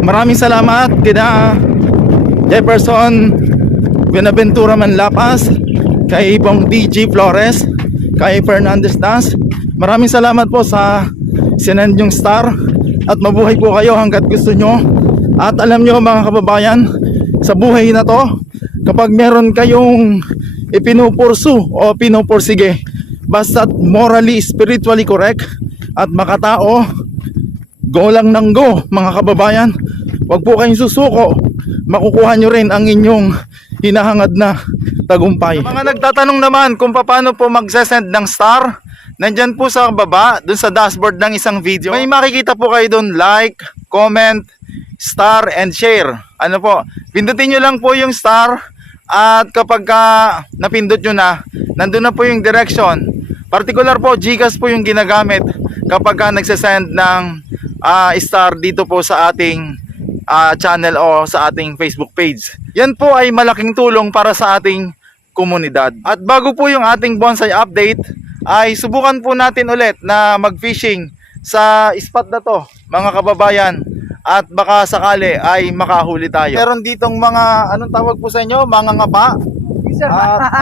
Maraming salamat kina Jefferson Buenaventura Manlapas, kay Bong DJ Flores, kay Fernandez Das. Maraming salamat po sa sinend yung star, at mabuhay po kayo hanggat gusto nyo. At alam nyo mga kababayan, sa buhay na to, kapag meron kayong ipinupursu o pinupursige, basta't morally, spiritually correct at makatao, go lang ng go mga kababayan. Huwag po kayong susuko, makukuha nyo rin ang inyong hinahangad na tagumpay. Sa mga nagtatanong naman kung paano po magsesend ng star, nandyan po sa baba, dun sa dashboard ng isang video, may makikita po kayo dun, like, comment, star, and share. Ano po, pindutin nyo lang po yung star, at kapag napindot nyo na, nandun na po yung direction. Particular po, GCash po yung ginagamit kapag nagsesend ng star dito po sa ating channel o sa ating Facebook page. Yan po ay malaking tulong para sa ating komunidad. At bago po yung ating bonsai update, ay subukan po natin ulit na mag-fishing sa spot na to mga kababayan, at baka sakali ay makahuli tayo. Meron ditong mga, anong tawag po sa inyo? Mga ngaba.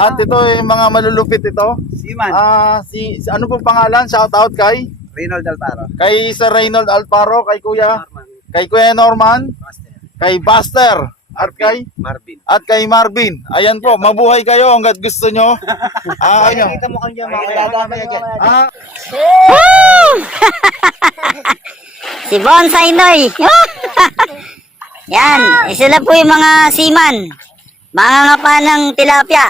At ito yung mga malulupit ito. Siman. Ano po pangalan? Shout out kay Reynold Alparo. Kay Sir Reynold Alparo, kay Kuya Norman. Kay Kuya Norman, Buster. kay Buster, at kay Marvin. Ayan po, mabuhay kayo hanggat gusto nyo. Kita mo kanya mga dyan. Si Bonsai Noy. Yan, sila po yung mga seaman. Mangangapa ng tilapia.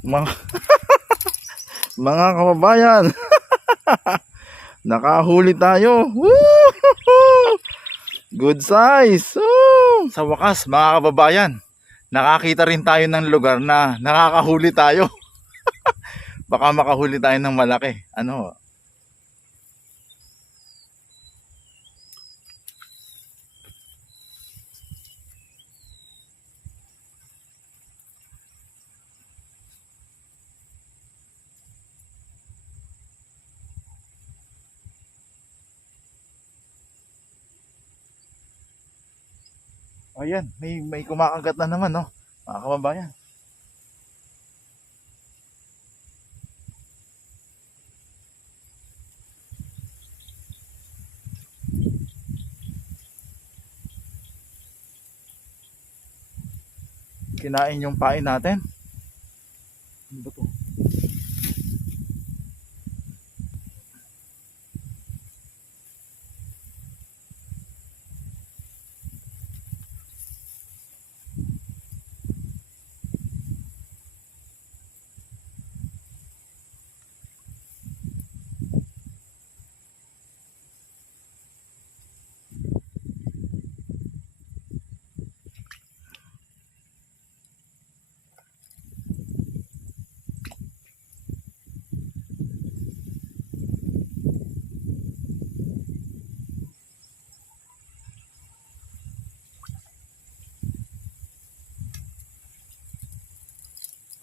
Mga, mga kababayan, nakahuli tayo. Woo! Good size. Woo! Sa wakas mga kababayan, nakakita rin tayo ng lugar na nakakahuli tayo. Baka makahuli tayo ng malaki. Ano? Ayan, may kumakagat na naman, no? Mga kababayan. Kinain yung pain natin. Ano ba to?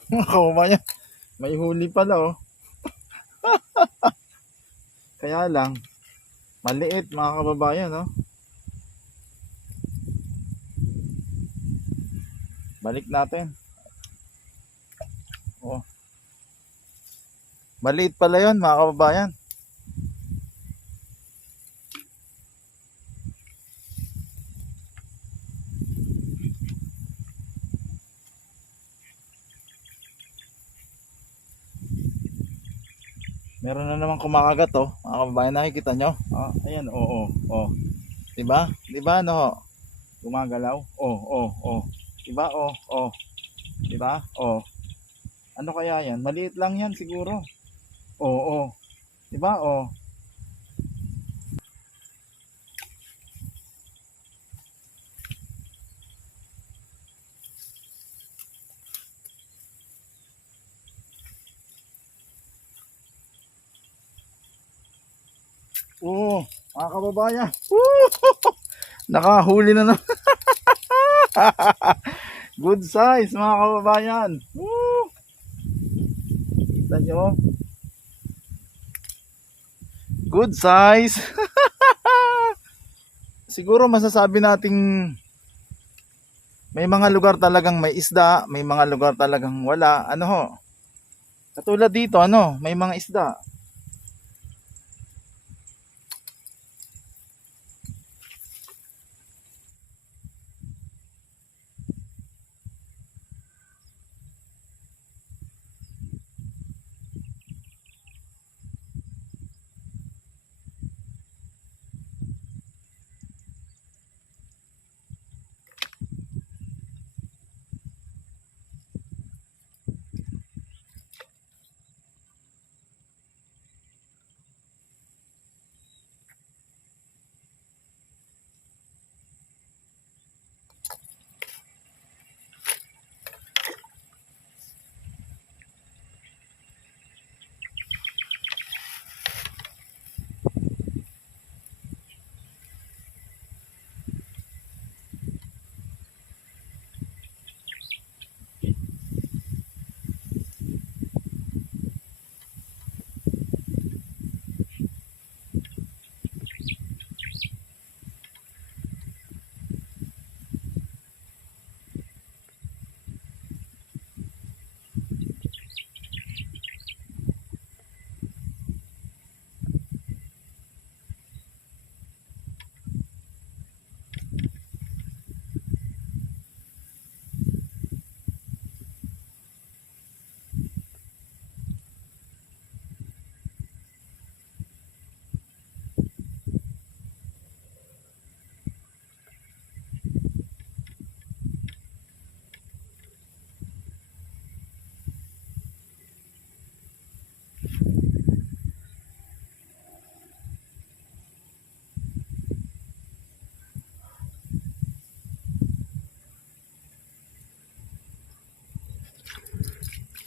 Mga kababayan, may huli pala, oh. Kaya lang maliit mga kababayan, oh. Balik natin. Oh. Maliit pala yun mga kababayan. Meron na naman kumakagat oh. Mga kababayan, nakikita nyo? Oh, ayan, oo, oh. Diba? Diba, no? Gumagalaw. Oh. Diba, oh. Diba, oh. Ano kaya yan? Maliit lang yan siguro. Oo. Diba, oh. Oo, mga kababayan. Nakahuli na naman. Good size mga kababayan. Kita nyo? Good size. Siguro masasabi nating may mga lugar talagang may isda, may mga lugar talagang wala. Ano ho? Katulad dito, ano, may mga isda.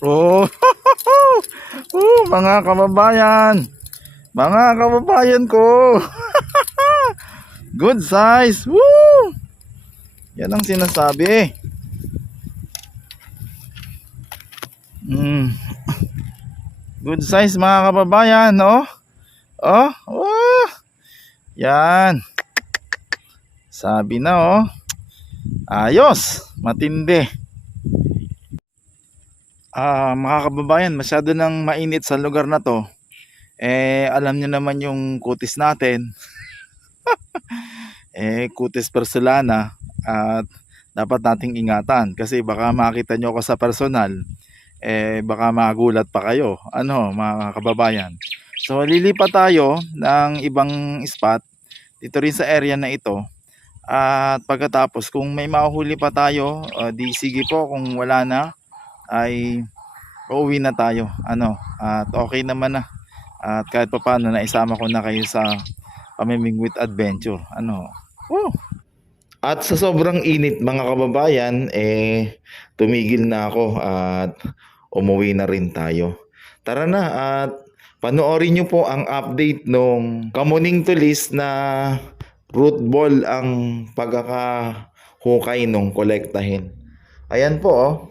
Oh, mga kababayan. Mga kababayan ko. Good size. Woo! Yan ang sinasabi. Good size mga kababayan, no? Oh. Yan. Sabi na, oh. Ayos, matindi. Mga kababayan, masyado nang mainit sa lugar na to. Alam niyo naman yung kutis natin. Kutis porcelana, at dapat nating ingatan kasi baka makita nyo ako sa personal, baka magulat pa kayo, ano mga kababayan. So lilipat tayo ng ibang spot dito rin sa area na ito, at pagkatapos kung may mahuhuli pa tayo, di sige po, kung wala na ay uuwi na tayo, ano, at okay naman na, at kahit pa paano naisama ko na kayo sa Pamimingwit Adventure, ano. Woo! At sa sobrang init mga kababayan, tumigil na ako at umuwi na rin tayo. Tara na at panoorin nyo po ang update nung Kamuning Tulis na root ball ang pagkakahukay nung kolektahin. Ayan po, oh.